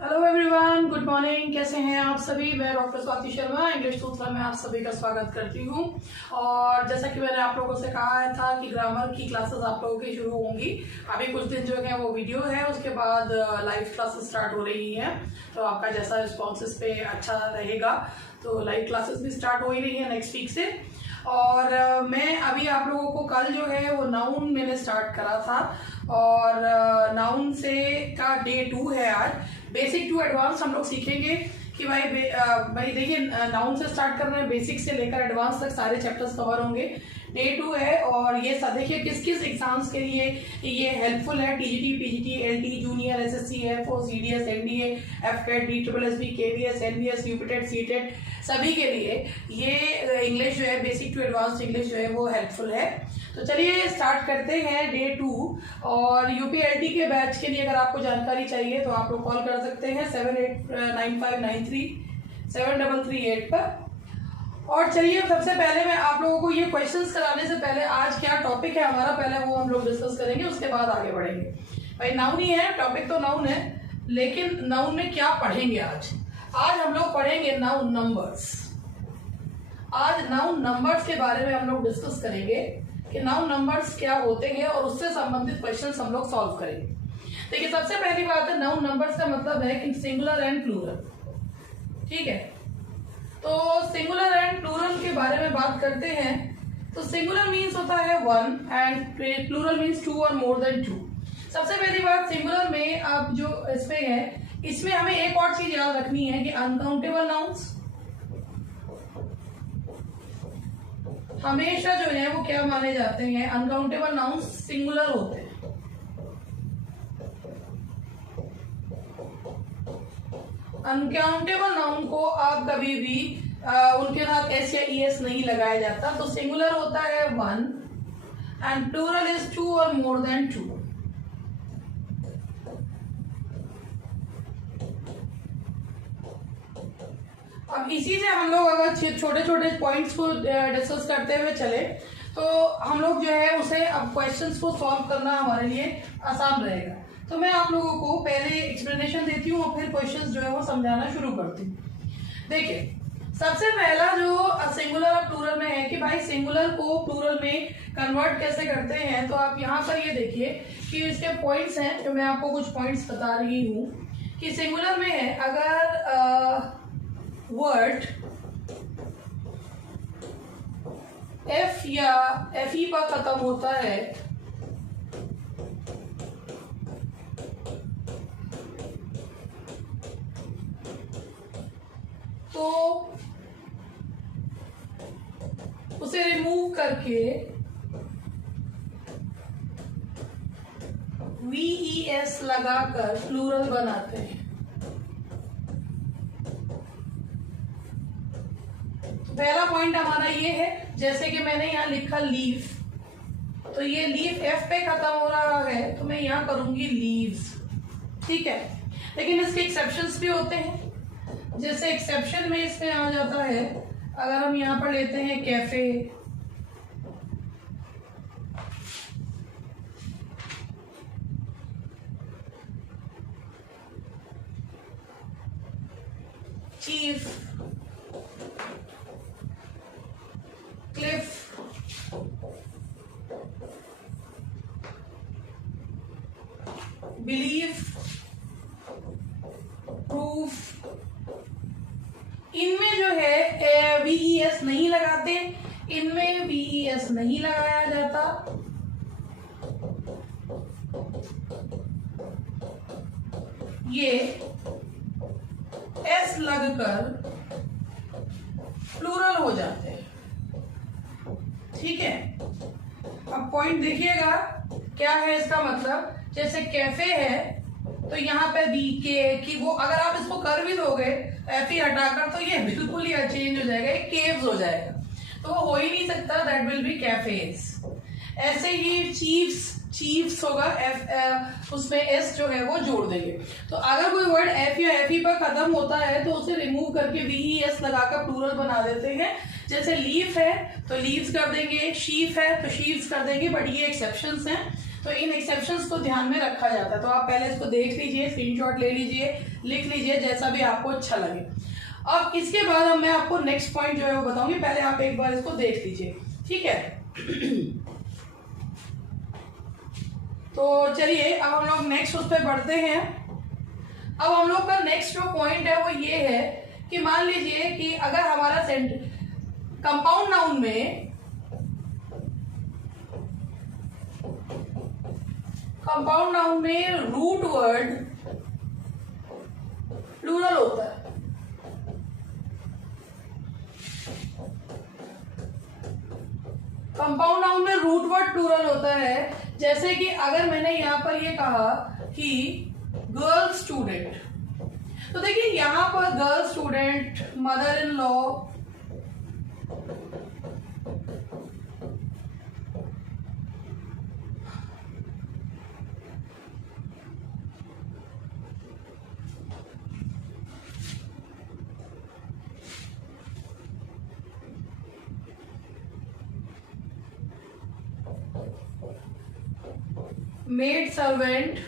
Hello everyone, good morning. कैसे हैं आप सभी? मैं डॉक्टर स्वाति शर्मा इंग्लिश सूत्र में आप सभी का स्वागत करती हूं। और जैसा कि मैंने आप लोगों से कहा था कि ग्रामर की क्लासेस आप लोगों की शुरू होंगी। अभी कुछ दिन जो है वो वीडियो है, उसके बाद लाइव क्लासेस स्टार्ट हो रही हैं। तो आपका जैसा रिस्पॉन्स इस पे अच्छा रहेगा तो लाइव क्लासेस भी स्टार्ट हो ही रही है नेक्स्ट वीक से। और मैं अभी आप लोगों को कल जो है वो नाउन मैंने स्टार्ट करा था और नाउन से का डे 2 है आज। बेसिक टू एडवांस हम लोग सीखेंगे कि भाई देखिए, नाउन से स्टार्ट कर रहे हैं, बेसिक से लेकर एडवांस तक सारे चैप्टर्स कवर होंगे। डे 2 है और ये सब देखिए किस किस एग्जाम्स के लिए ये हेल्पफुल है। TGT, PGT, LT, junior, SSC, FO, CDS, NDA, एफकेट, D triple S B, KVS, NBS, UPTET, CTET, सभी के लिए ये इंग्लिश जो है, बेसिक टू एडवांस इंग्लिश जो है वो हेल्पफुल है। तो चलिए स्टार्ट करते हैं डे 2। और यूपीएलटी के बैच के लिए अगर आपको जानकारी चाहिए तो आप लोग कॉल कर सकते हैं 7895937338 पर। और चलिए सबसे पहले मैं आप लोगों को ये क्वेश्चंस कराने से पहले आज क्या टॉपिक है हमारा, पहले वो हम लोग डिस्कस करेंगे, उसके बाद आगे बढ़ेंगे। भाई नाउन ही है, टॉपिक तो नाउन है, लेकिन नाउन में क्या पढ़ेंगे आज हम लोग पढ़ेंगे नाउन नंबर्स। आज नाउन नंबर्स के बारे में हम लोग डिस्कस करेंगे कि नाउन नंबर्स क्या होते हैं और उससे संबंधित क्वेश्चंस हम लोग सॉल्व करेंगे। देखिए सबसे पहली बात है, नाउन नंबर्स का मतलब है कि सिंगुलर एंड प्लूरल। ठीक है, तो सिंगुलर एंड प्लूरल के बारे में बात करते हैं। तो सिंगुलर मीन्स होता है 1 एंड प्लूरल मीन्स 2 और मोर देन 2। सबसे पहली बात, सिंगुलर में आप जो इसमें है, इसमें हमें एक और चीज याद रखनी है कि अनकाउंटेबल नाउन्स हमेशा जो है वो क्या माने जाते हैं, अनकाउंटेबल नाउन्स सिंगुलर होते हैं। अनकाउंटेबल नाउन को आप कभी भी उनके साथ एस या ईएस नहीं लगाया जाता। तो सिंगुलर होता है 1 एंड प्लूरल इज 2 और मोर देन 2। अब इसी से हम लोग अगर छोटे छोटे पॉइंट्स को डिस्कस करते हुए चले तो हम लोग जो है उसे अब क्वेश्चंस को सॉल्व करना हमारे लिए आसान रहेगा। तो मैं आप लोगों को पहले एक्सप्लेनेशन देती हूँ और फिर क्वेश्चंस जो है वो समझाना शुरू करती हूँ। देखिए सबसे पहला जो सिंगुलर और प्लूरल में है कि भाई सिंगुलर को प्लूरल में कन्वर्ट कैसे करते हैं। तो आप यहाँ पर ये देखिए कि इसके पॉइंट्स हैं, जो मैं आपको कुछ पॉइंट्स बता रही हूँ कि सिंगुलर में है अगर वर्ड एफ या एफ ई पर खत्म होता है तो उसे रिमूव करके VES लगाकर प्लूरल बनाते हैं। पहला पॉइंट हमारा ये है, जैसे कि मैंने यहाँ लिखा लीफ, तो ये लीफ एफ पे खत्म हो रहा है तो मैं यहाँ करूंगी लीव्स। ठीक है, लेकिन इसके एक्सेप्शंस भी होते हैं। जैसे एक्सेप्शन में इसमें आ जाता है, अगर हम यहाँ पर लेते हैं cafe, chief, Cliff, believe, proof, इनमें जो है VES नहीं लगाते, इनमें VES नहीं लगाया जाता। ये S लगकर प्लूरल हो जाते हैं। ठीक है, अब पॉइंट देखिएगा क्या है इसका मतलब। जैसे कैफे है तो यहाँ पे बी के की वो अगर आप इसको कर भी दोगे एफ ही हटाकर तो ये बिल्कुल ही चेंज हो जाएगा, ये केव्स हो जाएगा, तो वो हो ही नहीं सकता, दैट विल बी कैफेज। ऐसे ही चीफ्स होगा, एफ उसमें एस जो है वो जोड़ देंगे। तो अगर कोई वर्ड एफ या एफ ई पर खत्म होता है तो उसे रिमूव करके VES लगाकर प्लूरल बना देते हैं। जैसे लीफ है तो लीव्स कर देंगे, शीफ है तो शीव्स कर देंगे, बट ये एक्सेप्शंस हैं। तो इन एक्सेप्शंस को ध्यान में रखा जाता है। तो आप पहले इसको देख लीजिए, स्क्रीनशॉट ले लीजिए, लिख लीजिए, जैसा भी आपको अच्छा लगे। अब इसके बाद अब मैं आपको नेक्स्ट पॉइंट जो है वो बताऊंगी, पहले आप एक बार इसको देख लीजिए, ठीक है। तो चलिए अब हम लोग नेक्स्ट उस पर बढ़ते हैं। अब हम लोग का नेक्स्ट जो पॉइंट है वो ये है कि मान लीजिए कि अगर हमारा कंपाउंड नाउन में रूट वर्ड प्लूरल होता है, कंपाउंड नाउन में रूट वर्ड प्लूरल होता है। जैसे कि अगर मैंने यहां पर ये कहा कि गर्ल स्टूडेंट, तो देखिए यहां पर girl student, mother in law, maid servant.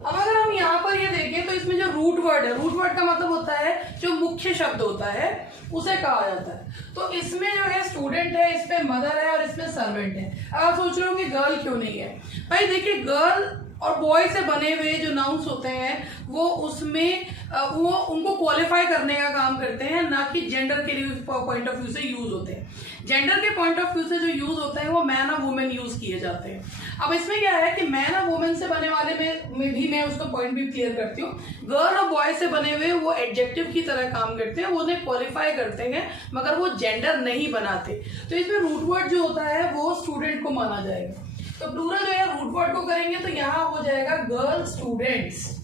अब अगर हम यहां पर ये देखें तो इसमें जो रूट वर्ड है, रूट वर्ड का मतलब होता है जो मुख्य शब्द होता है उसे कहा जाता है। तो इसमें जो है स्टूडेंट है, इसमें मदर है और इसमें सर्वेंट है। अब आप सोच रहे हो कि गर्ल क्यों नहीं है। भाई देखिए गर्ल और बॉय से बने हुए जो नाउन्स होते हैं वो उसमें वो उनको क्वालिफाई करने का काम करते हैं, ना कि जेंडर के पॉइंट ऑफ व्यू से यूज होते हैं। जेंडर के पॉइंट ऑफ व्यू से जो यूज होते हैं वो मैन और वुमेन यूज किए जाते हैं। अब इसमें क्या है कि मैन और वुमेन से बने वाले में भी मैं उसका पॉइंट भी क्लियर करती हूँ। गर्ल और बॉय से बने हुए वो एडजेक्टिव की तरह काम करते हैं, वो उन्हें क्वालिफाई करते हैं मगर वो जेंडर नहीं बनाते। तो इसमें रूट वर्ड जो होता है वो स्टूडेंट को माना जाएगा। तो प्लूरल जो है रूट वर्ड को करेंगे तो यहां हो जाएगा girl students,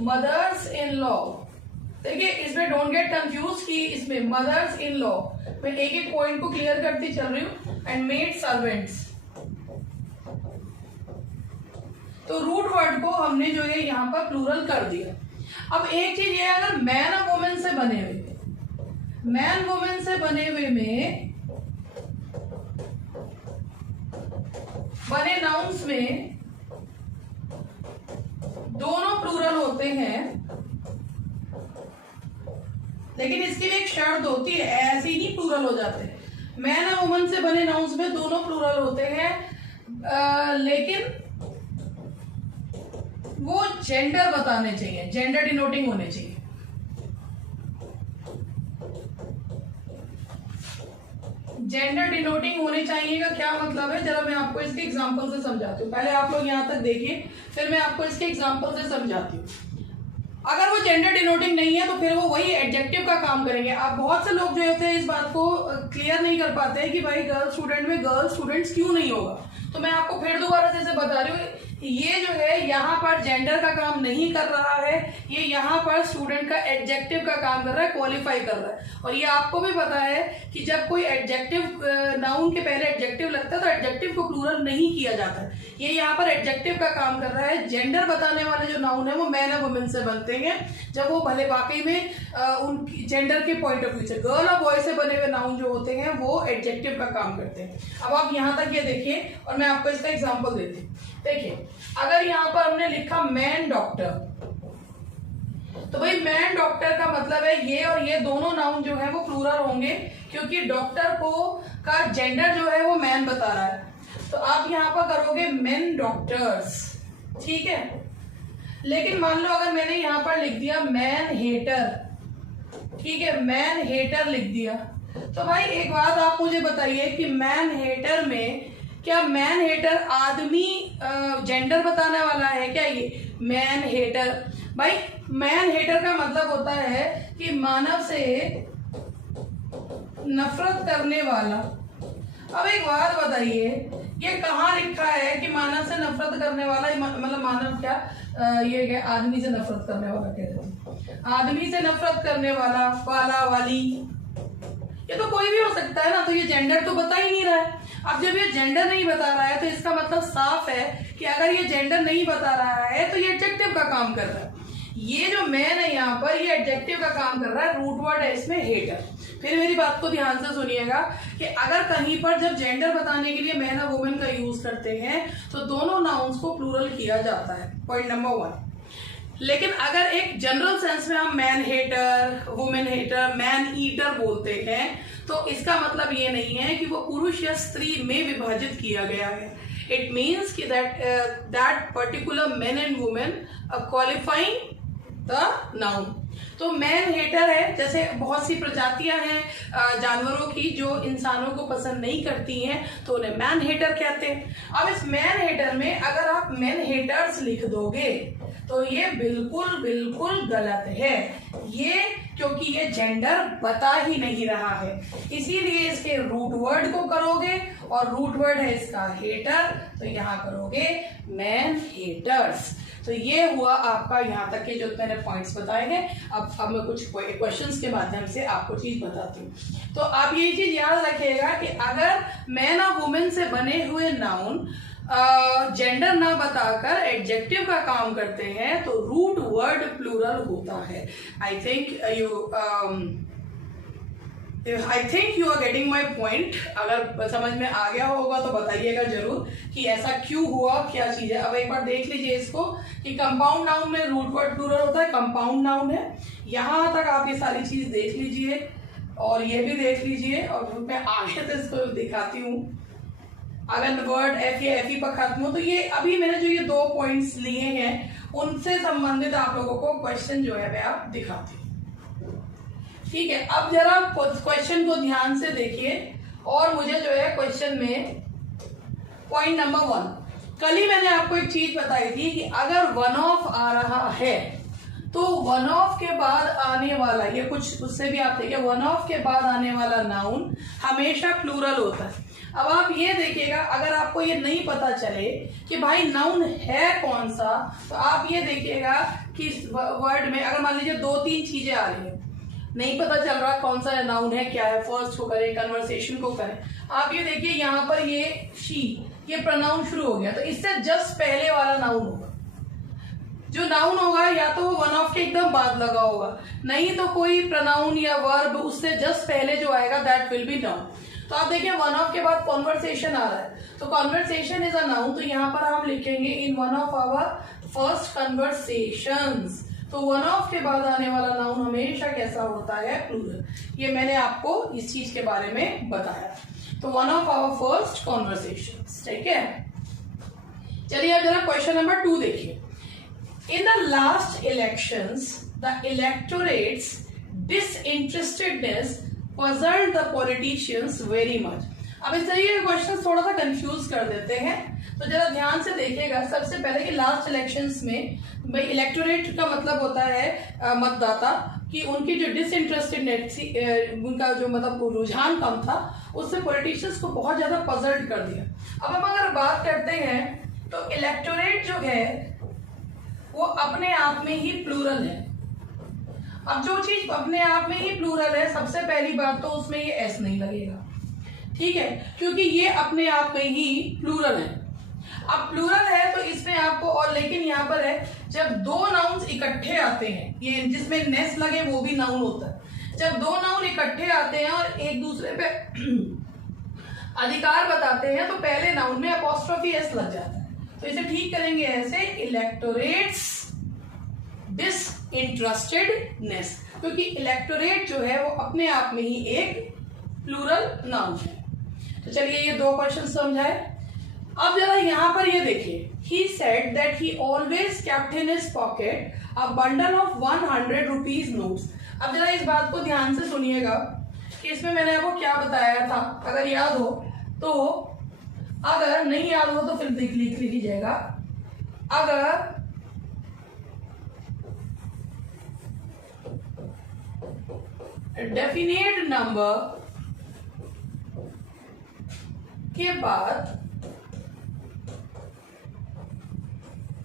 mother's in law. देखिए इसमें डोंट गेट कंफ्यूज कि इसमें मदर्स इन लॉ, मैं एक एक पॉइंट को क्लियर करती चल रही हूं। एंड मेड सर्वेंट्स, तो रूट वर्ड को हमने जो है यहां पर प्लूरल कर दिया। अब एक चीज ये, अगर मैन और वुमेन से बने हुए, मैन वुमेन से बने हुए में बने नाउन्स में दोनों प्लूरल होते हैं, लेकिन इसकी भी एक शर्त होती है, ऐसे ही नहीं प्लूरल हो जाते। मैन और वुमन से बने नाउन्स में दोनों प्लूरल होते हैं, लेकिन वो जेंडर बताने चाहिए, जेंडर डिनोटिंग होने चाहिए। जेंडर डिनोटिंग होने चाहिए का क्या मतलब है, जरा मैं आपको इसके एग्जांपल से समझाती हूँ। पहले आप लोग यहां तक देखिए, फिर मैं आपको इसके एग्जांपल से समझाती हूँ। अगर वो जेंडर डिनोटिंग नहीं है तो फिर वो वही एडजेक्टिव का काम करेंगे। आप बहुत से लोग जो होते हैं इस बात को क्लियर नहीं कर पाते हैं कि भाई गर्ल स्टूडेंट में गर्ल स्टूडेंट्स क्यों नहीं होगा। तो मैं आपको फिर दोबारा जैसे बता रही हूँ, ये जो है यहाँ पर जेंडर का काम नहीं कर रहा है, ये यहाँ पर स्टूडेंट का एडजेक्टिव का काम कर रहा है, क्वालिफाई कर रहा है। और ये आपको भी पता है कि जब कोई एडजेक्टिव नाउन के पहले एडजेक्टिव लगता है तो एडजेक्टिव को प्लूरल नहीं किया जाता है। ये यहाँ पर एडजेक्टिव का काम कर रहा है। जेंडर बताने वाले जो नाउन है वो मैन और वुमेन से बनते हैं, जब वो भले वाकई में उनकी जेंडर के पॉइंट ऑफ व्यू से। गर्ल और बॉय से बने हुए नाउन जो होते हैं वो एडजेक्टिव का काम करते हैं। अब आप यहाँ तक ये देखिए और मैं आपको इसका एग्जाम्पल देती हूँ। देखिए अगर यहाँ पर हमने लिखा मैन डॉक्टर, तो भाई मैन डॉक्टर का मतलब है ये और ये दोनों नाउन जो है वो प्लूरल होंगे, क्योंकि डॉक्टर को का जेंडर जो है वो मैन बता रहा है। तो आप यहाँ पर करोगे मेन डॉक्टर्स, ठीक है। लेकिन मान लो अगर मैंने यहाँ पर लिख दिया मैन हेटर, ठीक है, मैन हेटर लिख दिया, तो भाई एक बात आप मुझे बताइए कि मैन हेटर में क्या मैन हेटर आदमी जेंडर बताने वाला है क्या? ये मैन हेटर, भाई मैन हेटर का मतलब होता है कि मानव से नफरत करने वाला। अब एक बात बताइए, ये कहाँ लिखा है कि मानव से नफरत करने वाला, मतलब मानव क्या ये क्या आदमी से नफरत करने वाला कह रहे हैं, आदमी से नफरत करने वाला, वाला, वाली, ये तो कोई भी हो सकता है ना। तो ये जेंडर तो बता ही नहीं रहा है। अब जब ये जेंडर नहीं बता रहा है तो इसका मतलब साफ है कि अगर ये जेंडर नहीं बता रहा है तो ये एडजेक्टिव का काम कर रहा है। ये जो मैन है यहाँ पर, ये एडजेक्टिव का काम कर रहा है, रूट वर्ड है इसमें हेटर। फिर मेरी बात को ध्यान से सुनिएगा कि अगर कहीं पर जब जेंडर बताने के लिए मैन और वुमेन का यूज करते हैं तो दोनों नाउन्स को प्लूरल किया जाता है, पॉइंट नंबर 1। लेकिन अगर एक जनरल सेंस में हम man hater, women hater, man eater बोलते हैं तो इसका मतलब ये नहीं है कि वो पुरुष या स्त्री में विभाजित किया गया है। इट मीन्स कि that particular man and women qualifying the noun. तो मैन हेटर है, जैसे बहुत सी प्रजातियां हैं जानवरों की जो इंसानों को पसंद नहीं करती हैं तो उन्हें मैन हेटर कहते हैं। अब इस मैन हेटर में अगर आप मैन हेटर्स लिख दोगे तो ये बिल्कुल बिल्कुल गलत है, ये क्योंकि ये जेंडर बता ही नहीं रहा है, इसीलिए इसके रूट वर्ड को करोगे और रूट वर्ड है इसका हेटर, तो यहाँ करोगे मैन हेटर्स। तो ये हुआ आपका यहाँ तक के जो मैंने पॉइंट्स बताए हैं। अब मैं कुछ क्वेश्चंस के माध्यम से आपको चीज बताती हूँ। तो आप ये चीज याद रखिएगा कि अगर मैन और वुमेन से बने हुए नाउन जेंडर ना बताकर एडजेक्टिव का काम करते हैं तो रूट वर्ड प्लूरल होता है। I think you are getting my point. अगर समझ में आ गया होगा तो बताइएगा जरूर कि ऐसा क्यों हुआ, क्या चीज है। अब एक बार देख लीजिए इसको कि कंपाउंड नाउन में रूट वर्ड प्लूरल होता है, कंपाउंड नाउन है। यहां तक आप ये सारी चीज देख लीजिए और ये भी देख लीजिए और मैं आगे तो इसको दिखाती हूँ। अगर वर्ड एफ या एफ पर खत्म हो तो ये अभी मैंने जो ये 2 पॉइंट्स लिए हैं उनसे संबंधित आप लोगों को क्वेश्चन जो है वह आप दिखाती हूँ। ठीक है, अब जरा क्वेश्चन को ध्यान से देखिए और मुझे जो है क्वेश्चन में पॉइंट नंबर 1, कल ही मैंने आपको एक चीज बताई थी कि अगर वन ऑफ आ रहा है तो वन ऑफ के बाद आने वाला, ये कुछ उससे भी आप देखिए, वन ऑफ के बाद आने वाला नाउन हमेशा प्लूरल होता है। अब आप ये देखिएगा, अगर आपको ये नहीं पता चले कि भाई नाउन है कौन सा, तो आप ये देखिएगा कि वर्ड में अगर मान लीजिए 2-3 चीजें आ रही है, नहीं पता चल रहा कौन सा नाउन है, क्या है, फर्स्ट को करें, कन्वर्सेशन को करें। आप ये देखिए यहाँ पर ये शी, ये प्रोनाउन शुरू हो गया तो इससे जस्ट पहले वाला नाउन होगा। जो नाउन होगा या तो वो वन ऑफ के एकदम बाद लगा होगा, नहीं तो कोई प्रोनाउन या वर्ब उससे जस्ट पहले जो आएगा दैट विल बी नाउन। तो आप देखिए वन ऑफ के बाद कॉन्वर्सेशन आ रहा है तो कॉन्वर्सेशन इज अ नाउन, तो यहाँ पर हम लिखेंगे in one of our first conversations. तो वन ऑफ के बाद आने वाला नाउन हमेशा कैसा होता है, प्लूरल। ये मैंने आपको इस चीज के बारे में बताया। तो one of our first conversations, ठीक है। चलिए अब जरा क्वेश्चन नंबर 2 देखिए। In the last elections the electorate's disinterestedness puzzled the politicians very much। अब इस तरीके के क्वेश्चन थोड़ा सा कंफ्यूज कर देते हैं, तो जरा ध्यान से देखिएगा। सबसे पहले कि लास्ट इलेक्शंस में भाई इलेक्टोरेट का मतलब होता है मतदाता, कि उनकी जो डिसइंटरेस्टेडनेस थी, उनका जो मतलब रुझान कम था, उससे पॉलिटिशियंस को बहुत ज्यादा पजल्ड कर दिया। अब हम अगर बात करते हैं तो इलेक्टोरेट जो है वो अपने आप में ही प्लूरल है। अब जो चीज अपने आप में ही प्लूरल है, सबसे पहली बात तो उसमें ये एस नहीं लगेगा, ठीक है, क्योंकि ये अपने आप में ही प्लूरल है। अब प्लूरल है तो इसमें आपको, और लेकिन यहाँ पर है जब 2 नाउन्स इकट्ठे आते हैं, ये जिसमें नेस लगे वो भी नाउन होता है। जब 2 नाउन इकट्ठे आते हैं और एक दूसरे पे अधिकार बताते हैं तो पहले नाउन में अपॉस्ट्रोफी एस लग जाता है। तो इसे ठीक करेंगे ऐसे, इलेक्टोरेट्स डिसइंटरेस्टेडनेस, क्योंकि इलेक्टोरेट जो है वो अपने आप में ही एक प्लूरल नाउन है। तो चलिए ये 2 क्वेश्चन समझाए। अब जरा यहाँ पर ये देखिए, he said that he always kept in his pocket a bundle of 100 rupees notes। अब जरा इस बात को ध्यान से सुनिएगा कि इसमें मैंने आपको क्या बताया था, अगर याद हो तो, अगर नहीं याद हो तो फिर लिख लीजिएगा। अगर डेफिनेट नंबर के बाद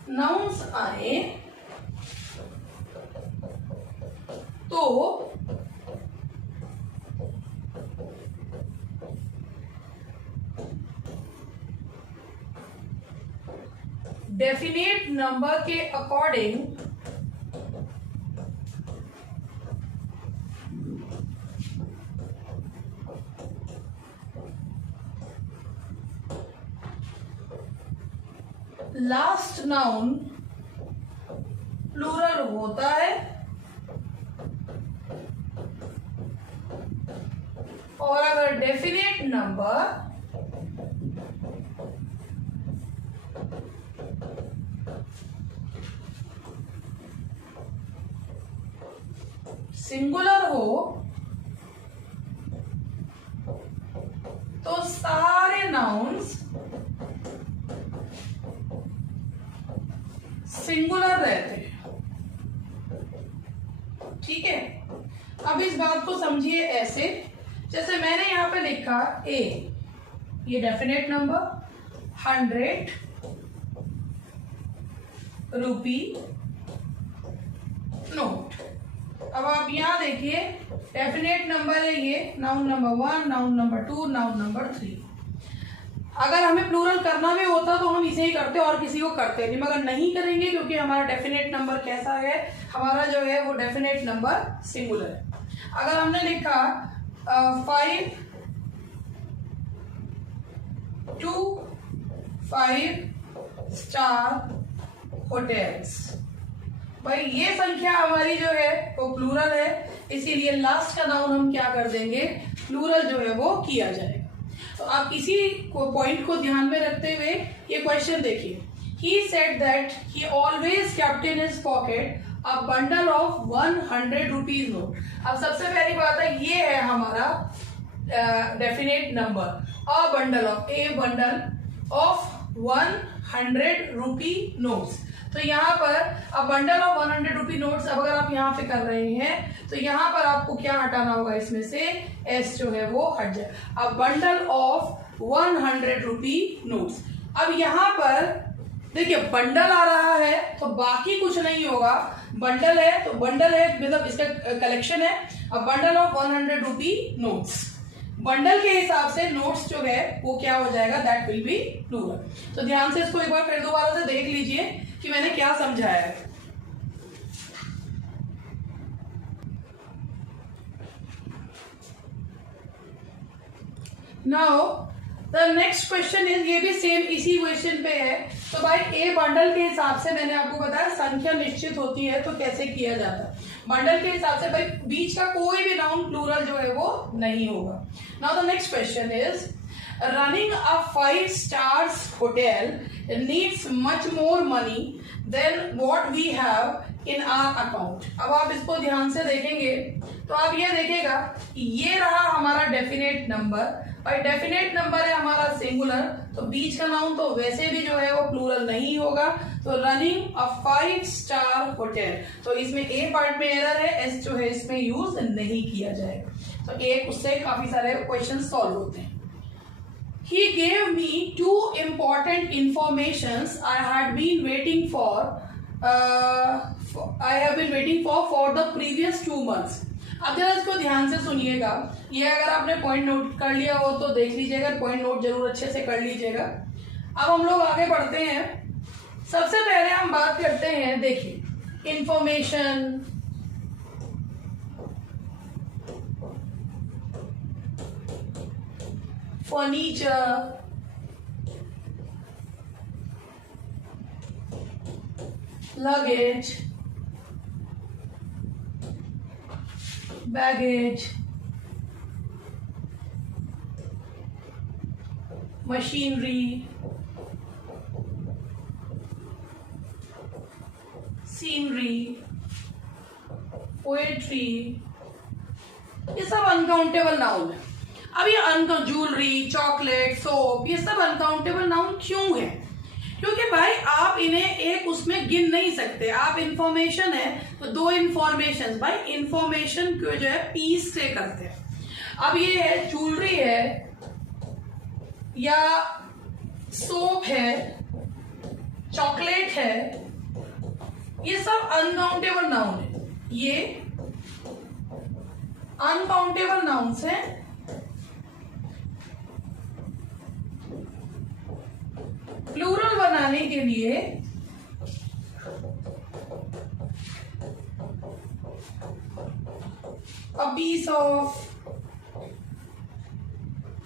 नाउन्स आए तो डेफिनेट नंबर के अकॉर्डिंग लास्ट नाउन प्लूरल होता है और अगर डेफिनेट नंबर सिंगुलर हो तो सारे नाउन्स सिंगुलर रहते हैं। ठीक है, अब इस बात को समझिए ऐसे, जैसे मैंने यहां पे लिखा ए, ये डेफिनेट नंबर 100 रुपी नोट। अब आप यहां देखिए डेफिनेट नंबर है ये, noun number 1, noun number 2, noun number 3। अगर हमें प्लूरल करना भी होता तो हम इसे ही करते और किसी को करते नहीं, मगर नहीं करेंगे क्योंकि हमारा डेफिनेट नंबर कैसा है, हमारा जो है वो डेफिनेट नंबर सिंगुलर है। अगर हमने लिखा 5 to 5 स्टार होटल्स, भाई ये संख्या हमारी जो है वो प्लूरल है, इसीलिए लास्ट का नाउन हम क्या कर देंगे, प्लूरल जो है वो किया जाएगा। तो आप इसी पॉइंट को ध्यान में रखते हुए ये क्वेश्चन देखिए। He said that he always kept in his pocket a bundle of 100 rupees note। अब सबसे पहली बात है, ये है हमारा definite number, a bundle of 100 rupee notes। तो यहाँ पर a bundle of 100 rupee notes, अब अगर आप यहाँ पे कर रहे हैं तो यहाँ पर आपको क्या हटाना होगा, इसमें से s जो है वो हट जाए। a bundle of 100 rupee notes। अब यहाँ पर देखिए बंडल आ रहा है तो बाकी कुछ नहीं होगा, बंडल है तो बंडल है मतलब इसका कलेक्शन है। अब bundle of 100 rupee notes, bundle के हिसाब से नोट्स जो है वो क्या हो जाएगा, दैट विल बी प्लूरल। तो ध्यान से इसको एक बार फिर दोबारा से देख लीजिए कि मैंने क्या समझाया है। Now the next question is, ये भी सेम इसी क्वेश्चन पे है। तो भाई ए बंडल के हिसाब से मैंने आपको बताया संख्या निश्चित होती है तो कैसे किया जाता है। बंडल के हिसाब से भाई बीच का कोई भी नाउन प्लूरल जो है वो नहीं होगा। Now the next question is, running a 5 stars hotel needs much more money than what we have in our account. अब आप इसको ध्यान से देखेंगे तो आप ये देखिएगा ये रहा हमारा डेफिनेट नंबर, भाई डेफिनेट नंबर है हमारा सिंगुलर, तो बीच का नाउन तो वैसे भी जो है वो प्लूरल नहीं होगा। तो रनिंग अ 5 स्टार होटल, तो इसमें ए पार्ट में एरर है, एस जो है इसमें यूज नहीं किया जाएगा। तो एक उससे काफी सारे क्वेश्चन सॉल्व होते हैं। He gave me 2 important informations I have been waiting for the previous 2 months। अब जरा इसको ध्यान से सुनिएगा, ये अगर आपने पॉइंट नोट कर लिया हो तो देख लीजिएगा, पॉइंट नोट जरूर अच्छे से कर लीजिएगा। अब हम लोग आगे बढ़ते हैं। सबसे पहले हम बात करते हैं, देखिए information, furniture, luggage, baggage, machinery, scenery, poetry, ये सब अनकाउंटेबल नाउन है। अब ये ज्वेलरी, चॉकलेट, सोप, ये सब अनकाउंटेबल नाउन क्यों है? क्योंकि भाई आप इन्हें एक उसमें गिन नहीं सकते। आप इंफॉर्मेशन है तो 2 इंफॉर्मेशन, भाई इंफॉर्मेशन को जो है पीस से करते हैं। अब ये है ज्वेलरी है या सोप है, चॉकलेट है, ये सब अनकाउंटेबल नाउन है। ये अनकाउंटेबल नाउन्स हैं। प्लूरल बनाने के लिए अ पीस ऑफ,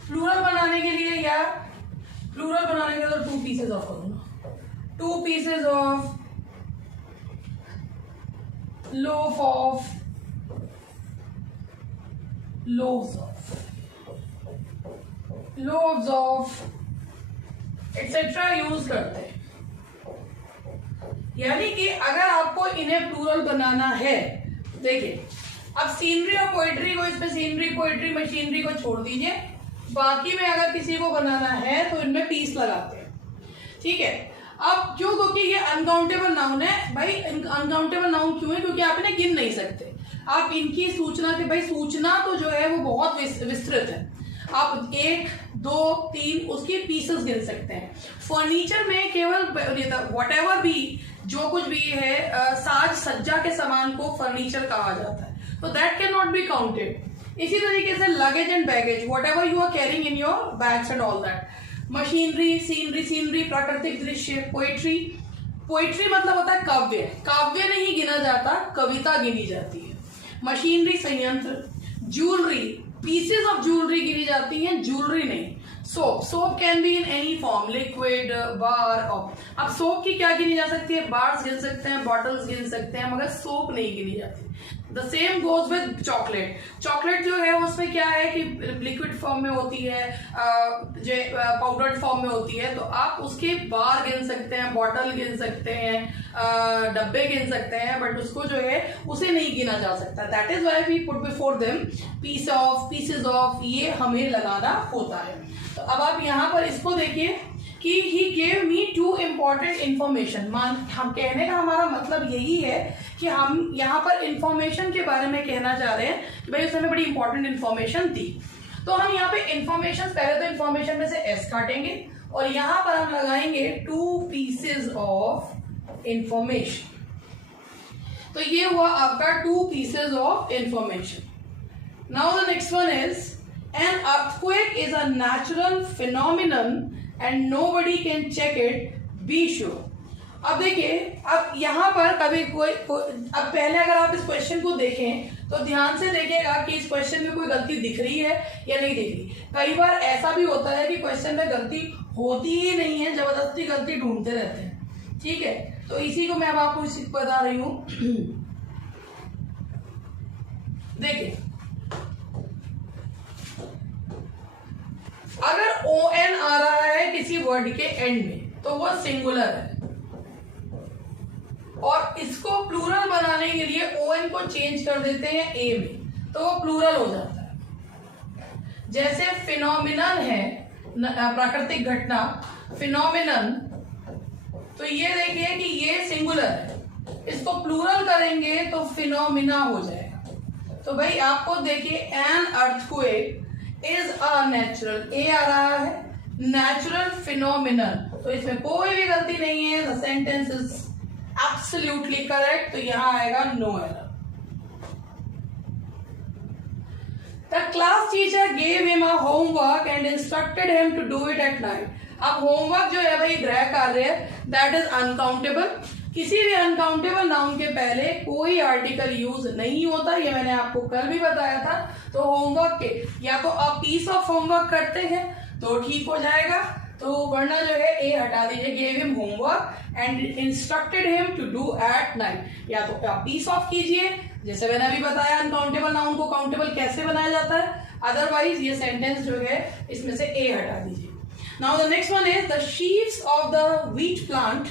प्लूरल बनाने के लिए या प्लूरल बनाने के लिए 2 पीसेस ऑफ करूंगा, 2 pieces of loaves of etcetera use करते हैं। यानी कि अगर आपको इन्हें प्लूरल बनाना है, देखिए अब सीनरी और पोएट्री को, इसमें सीनरी पोएट्री मशीनरी को छोड़ दीजिए, बाकी में अगर किसी को बनाना है तो इनमें पीस लगाते हैं, ठीक है। अब जो क्योंकि ये अनकाउंटेबल नाउन है भाई, अनकाउंटेबल नाउन क्यों है? क्योंकि आप इन्हें गिन नहीं सकते। आप इनकी सूचना के भाई, सूचना तो जो है वो बहुत विस्तृत है। आप 1, 2, 3 उसकी पीसेस गिन सकते हैं। फर्नीचर में केवल व्हाटएवर भी, जो कुछ भी है, साज सज्जा के सामान को फर्नीचर कहा जाता है, तो that can not be counted. इसी तरीके से luggage and baggage, whatever you are carrying in your bags and all that. Machinery, scenery, प्राकृतिक दृश्य, पोएट्री, पोएट्री मतलब होता है काव्य, काव्य नहीं गिना जाता, कविता गिनी जाती है। मशीनरी संयंत्र, ज्वेलरी, पीसेस ऑफ ज्वेलरी गिनी जाती हैं, ज्वेलरी नहीं। Soap can be in any form, liquid, bar. अब सोप की क्या गिनी जा सकती है? बार्स गिन सकते हैं, बॉटल्स गिन सकते हैं, मगर सोप नहीं गिनी जाती। The same goes with chocolate. Chocolate जो है उसमें क्या है कि लिक्विड फॉर्म में होती है, जो पाउडर्ड फॉर्म में होती है, तो आप उसके बार गिन सकते हैं, बॉटल गिन सकते हैं, डब्बे गिन सकते हैं, बट उसको जो है उसे नहीं गिना जा सकता। That is why we put before them pieces of, ये हमें लगाना होता है। तो अब आप यहाँ पर इसको देखिए कि he gave me 2 important information। हम कहने का हमारा मतलब यही है कि हम यहाँ पर इंफॉर्मेशन के बारे में कहना चाह रहे हैं कि भाई उसने हमें बड़ी इंपॉर्टेंट इंफॉर्मेशन दी। तो हम यहाँ पे इंफॉर्मेशन, पहले तो इंफॉर्मेशन में से एस काटेंगे और यहाँ पर हम लगाएंगे 2 pieces of information। तो ये हुआ आपका 2 pieces of information। Now the next one is an earthquake is a natural phenomenon and nobody can check it, be sure। अब देखिए, अब यहाँ पर कभी अब पहले अगर आप इस क्वेश्चन को देखें तो ध्यान से देखिएगा कि इस क्वेश्चन में कोई गलती दिख रही है या नहीं दिख रही। कई बार ऐसा भी होता है कि क्वेश्चन में गलती होती ही नहीं है, जबरदस्ती गलती ढूंढते रहते हैं, ठीक है। तो इसी को मैं अब आपको इसी बता रही हूं। देखिए, अगर ON आ रहा है किसी वर्ड के एंड में तो वो सिंगुलर है, और इसको प्लूरल बनाने के लिए ON को चेंज कर देते हैं A में, तो वो प्लूरल हो जाता है। जैसे फिनोमिनन है, प्राकृतिक घटना, फिनोमिनन, तो ये देखिए कि ये सिंगुलर है, इसको प्लूरल करेंगे तो फिनोमिना हो जाएगा। तो भाई आपको देखिए, an earthquake is a natural, ए आ रहा है, नेचुरल फिनोमिनन, तो इसमें कोई भी गलती नहीं है। The sentence is absolutely correct, तो यहां आएगा no error. The class teacher gave him a homework and instructed him to do it at night. अब होमवर्क जो है भाई गृह कार्य है, दैट इज अनकाउंटेबल। किसी भी अनकाउंटेबल नाउन के पहले कोई आर्टिकल यूज नहीं होता, ये मैंने आपको कल भी बताया था। तो होमवर्क के या तो आप पीस ऑफ होमवर्क करते हैं तो ठीक हो जाएगा, तो वरना जो है ए हटा दीजिए। Gave him homework and instructed him to do at night, या तो आप पीस ऑफ कीजिए, जैसे मैंने अभी बताया अनकाउंटेबल नाउन को काउंटेबल कैसे बनाया जाता है। अदरवाइज ये सेंटेंस जो है इसमें से ए हटा दीजिए। Now the next one is the sheaves of the wheat plant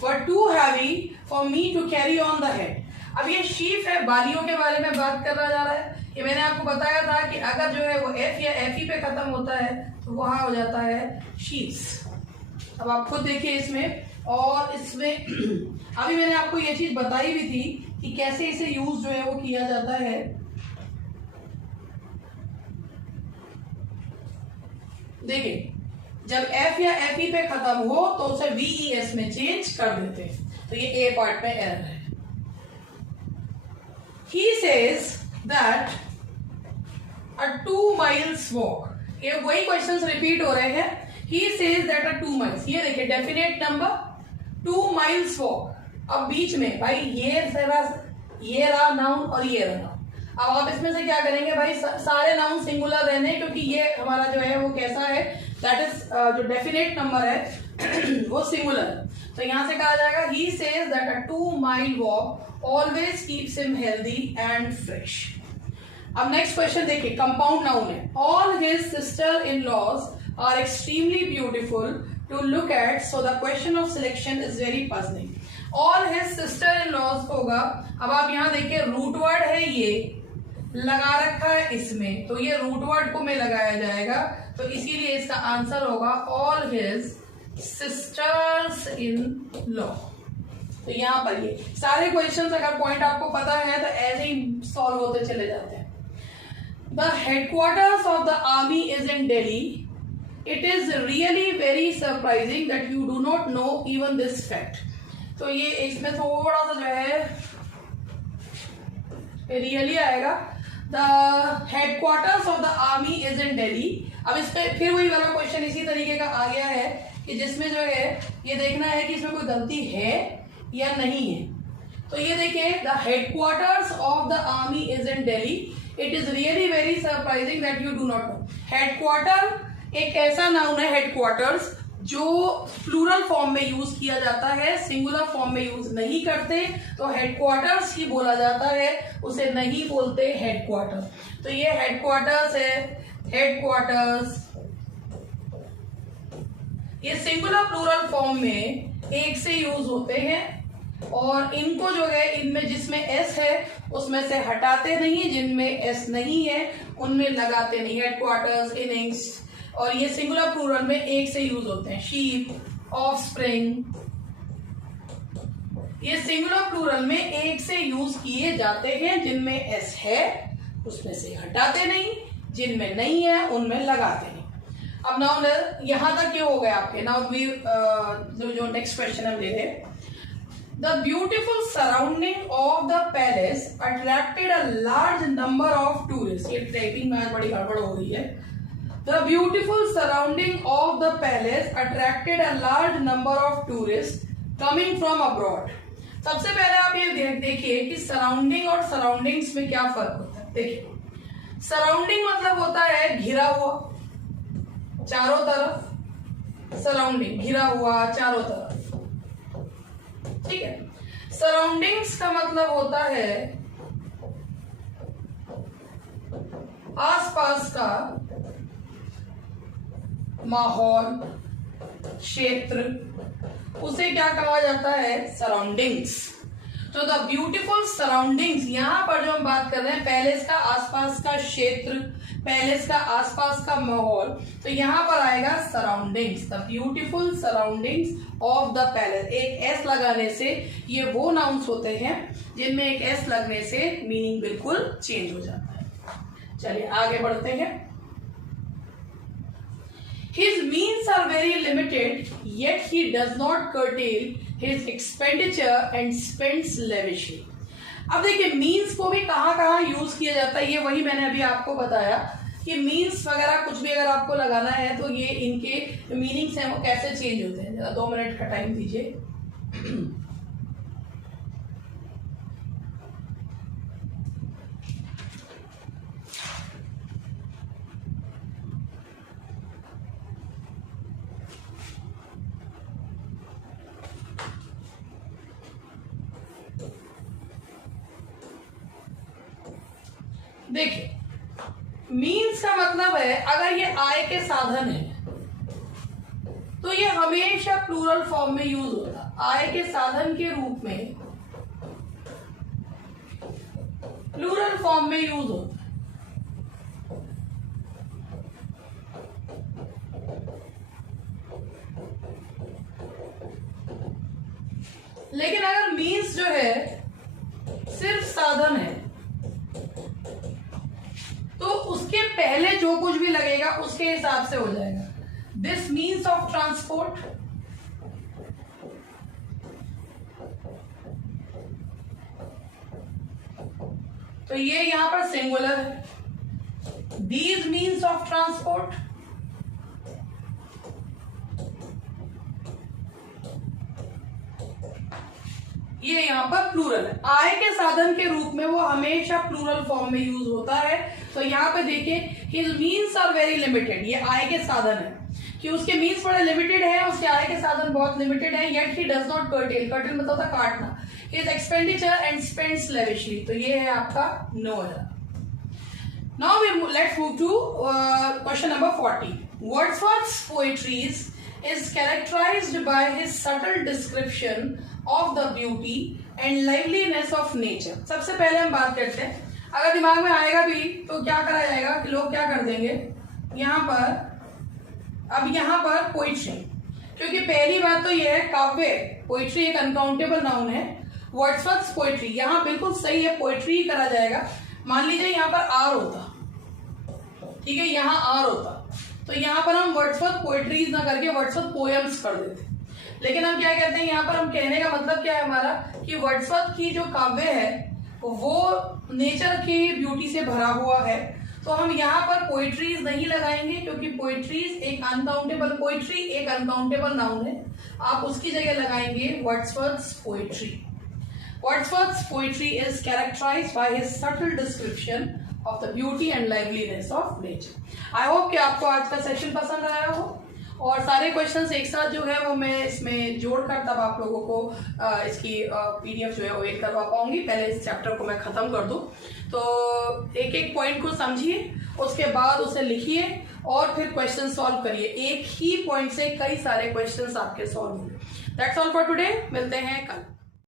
were too heavy for me to carry on the head। अब ये शीफ है, बालियों के बारे में बात कर रहा जा रहा है। ये मैंने आपको बताया था कि अगर जो है वो एफ या एफ पे खत्म होता है तो वहां हो जाता है शीफ्स। अब आप खुद देखिए इसमें, और इसमें अभी मैंने आपको ये चीज बताई भी थी कि कैसे इसे यूज जो है वो किया जाता है। देखिए, जब एफ या एफ पे खत्म हो तो उसे VES में चेंज कर देते हैं, तो ये ए पार्ट में एरर है। He says that a 2 miles walk, ये वही क्वेश्चंस रिपीट हो रहे हैं। He says that a 2 miles, ये देखिए डेफिनेट नंबर 2 miles walk। अब बीच में भाई ये रहा नाउन और ये रहा। अब आप इसमें से क्या करेंगे भाई, सारे नाउन सिंगुलर रहने, क्योंकि ये हमारा जो है वो कैसा है दैट इज जो डेफिनेट नंबर है वो सिंगुलर। तो यहां से कहा जाएगा ही says that a 2 mile walk always keeps him healthy and fresh. अब नेक्स्ट क्वेश्चन देखिए, कंपाउंड नाउन है। All his sister in laws are extremely beautiful to look at, so the question of selection is very puzzling. All his sister in laws होगा, अब आप यहां देखिए root word है, ये लगा रखा है इसमें, तो ये रूट वर्ड को में लगाया जाएगा, तो इसीलिए इसका आंसर होगा all his sisters in law. तो यहां पर ये सारे क्वेश्चंस अगर पॉइंट आपको पता है तो ऐसे ही सॉल्व होते चले जाते हैं। The headquarters of the army is in Delhi. It is really very surprising that you do not know even this fact. तो ये इसमें थोड़ा सा जो है रियली आएगा। The headquarters of the army is in Delhi. अब इस पे फिर वही वाला क्वेश्चन इसी तरीके का आ गया है कि जिसमें जो है ये देखना है कि इसमें कोई गलती है या नहीं है। तो ये देखिए, the headquarters of the army is in Delhi. It is really very surprising that you do not know. Headquarter एक ऐसा नाउन है, हेडक्वार्टर्स, जो प्लूरल फॉर्म में यूज किया जाता है, सिंगुलर फॉर्म में यूज नहीं करते, तो हेडक्वार्टर्स ही बोला जाता है, उसे नहीं बोलते हेडक्वार्टर। तो ये हेडक्वार्टर्स है, हेडक्वार्टर्स, ये सिंगुलर प्लूरल फॉर्म में एक से यूज होते हैं, और इनको जो है इनमें जिसमें एस है उसमें से हटाते नहीं, जिनमें एस नहीं है उनमें लगाते नहीं। हेडक्वार्टर्स, इनिंग्स, और ये सिंगुलर प्लूरल में एक से यूज होते हैं। शीप, ऑफस्प्रिंग, ये सिंगुलर प्लूरल में एक से यूज किए जाते हैं, जिनमें एस है उसमें से हटाते नहीं, जिनमें नहीं है उनमें लगाते नहीं। अब नाउ यहां तक ये हो गया आपके। नाउ वी जो नेक्स्ट क्वेश्चन हम ले रहे, the beautiful surrounding of the palace attracted a large number of tourist. ये टाइपिंग में बड़ी गड़बड़ हो रही है। The beautiful surrounding of the palace attracted a large number of tourists coming from abroad. सबसे पहले आप ये देखिए कि सराउंडिंग और सराउंडिंग्स में क्या फर्क होता है। देखिए, सराउंडिंग मतलब होता है घिरा हुआ, चारों तरफ, सराउंडिंग घिरा हुआ चारों तरफ, ठीक है। सराउंडिंग्स का मतलब होता है आसपास का माहौल, क्षेत्र, उसे क्या कहा जाता है, सराउंडिंग्स। तो द ब्यूटीफुल सराउंडिंग्स, यहां पर जो हम बात कर रहे हैं पैलेस का आसपास का क्षेत्र, पैलेस का आसपास का माहौल, तो यहां पर आएगा surroundings. The beautiful surroundings of the palace. एक एस लगाने से ये वो नाउन्स होते हैं जिनमें एक एस लगने से मीनिंग बिल्कुल चेंज हो जाता है। चलिए आगे बढ़ते हैं। His means are very limited, yet he does not curtail his expenditure and spends lavishly. अब देखिए, मीन्स को भी कहाँ कहाँ यूज किया जाता है, ये वही मैंने अभी आपको बताया कि मीन्स वगैरह कुछ भी अगर आपको लगाना है तो ये इनके मीनिंग्स हैं वो कैसे चेंज होते हैं। जरा 2 मिनट का टाइम दीजिए। देखिए, मीन्स का मतलब है अगर ये आय के साधन है तो ये हमेशा प्लूरल फॉर्म में यूज होता है। आय के साधन के रूप में प्लूरल फॉर्म में यूज होता है। लेकिन अगर मीन्स जो है सिर्फ साधन है तो उसके पहले जो कुछ भी लगेगा उसके हिसाब से हो जाएगा। दिस मीन्स ऑफ ट्रांसपोर्ट, तो ये यहां पर सिंगुलर है। दीज मीन्स ऑफ ट्रांसपोर्ट, ये यहां पर प्लूरल है। आय के साधन के रूप में वो हमेशा प्लूरल फॉर्म में यूज होता है। तो यहां पे देखिए, his means are very limited, ये आय के साधन है। कि उसके मीन्स बड़े लिमिटेड है, उसके आय के साधन बहुत लिमिटेड है, yet he does not cartel, cartel मतलब होता काटना, his expenditure and spends lavishly, तो ये है आपका Noida. Now let's move to question number 40. Wordsworth's poetry is characterized by his subtle description of the beauty and liveliness of nature. सबसे पहले हम बात करते हैं, अगर दिमाग में आएगा भी तो क्या करा जाएगा कि लोग क्या कर देंगे यहाँ पर, अब यहाँ पर पोइट्री, क्योंकि पहली बात तो ये है काव्य, पोइट्री एक अनकाउंटेबल नाउन है। वर्ड्सवर्थ पोइट्री यहाँ बिल्कुल सही है, पोइट्री ही करा जाएगा। मान लीजिए यहाँ पर आर होता, ठीक है, यहाँ आर होता, तो यहाँ पर हम वर्ड्सवर्थ पोएट्रीज ना करके वर्ड्सवर्थ पोएम्स कर देते। लेकिन हम क्या कहते हैं यहाँ पर, हम कहने का मतलब क्या है हमारा कि वर्ड्सवर्थ की जो काव्य है वो नेचर की ब्यूटी से भरा हुआ है, तो हम यहाँ पर पोएट्रीज नहीं लगाएंगे, क्योंकि पोएट्रीज एक अनकाउंटेबल, पोएट्री एक अनकाउंटेबल नाउन है, आप उसकी जगह लगाएंगे वर्ड्सवर्थ्स poetry. Wordsworth's poetry is characterized by his subtle description of the beauty and liveliness of nature. I hope कि आपको आज का सेशन पसंद आया हो, और सारे क्वेश्चंस एक साथ जो है वो मैं इसमें जोड़कर तब आप लोगों को इसकी पीडीएफ जो है वो एड करवा पाऊंगी। पहले इस चैप्टर को मैं खत्म कर दूं, तो एक एक पॉइंट को समझिए, उसके बाद उसे लिखिए और फिर क्वेश्चन सॉल्व करिए। एक ही पॉइंट से कई सारे क्वेश्चंस आपके सॉल्व होंगे। दैट्स ऑल फॉर टुडे, मिलते हैं कल।